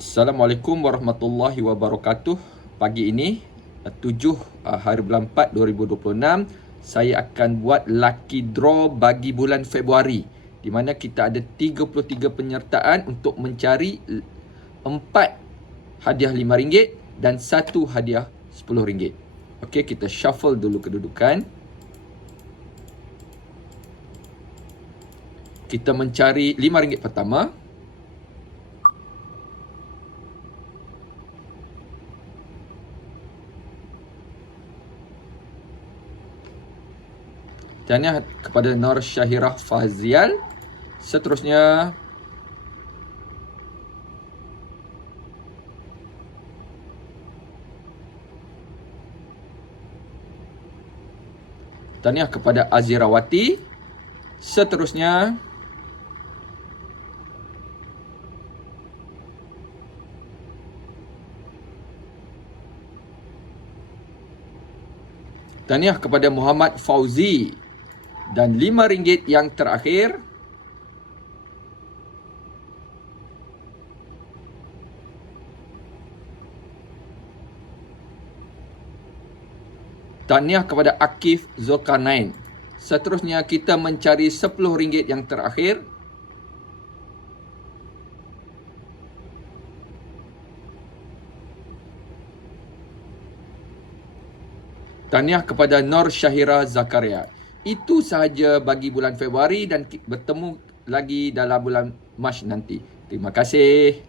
Assalamualaikum warahmatullahi wabarakatuh. Pagi ini 7 hari bulan 4 2026, saya akan buat lucky draw bagi bulan Februari, di mana kita ada 33 penyertaan untuk mencari 4 hadiah RM5 dan 1 hadiah RM10. Okey, kita shuffle dulu kedudukan. Kita mencari RM5 pertama. Tahniah kepada Nur Syahirah Fazial. Seterusnya tahniah kepada Azirawati. Seterusnya tahniah kepada Muhammad Fauzi. Dan RM5 yang terakhir, tahniah kepada Akif Zulkarnain. Seterusnya kita mencari RM10 yang terakhir. Tahniah kepada Nur Syahira Zakaria. Itu sahaja bagi bulan Februari dan bertemu lagi dalam bulan Mac nanti. Terima kasih.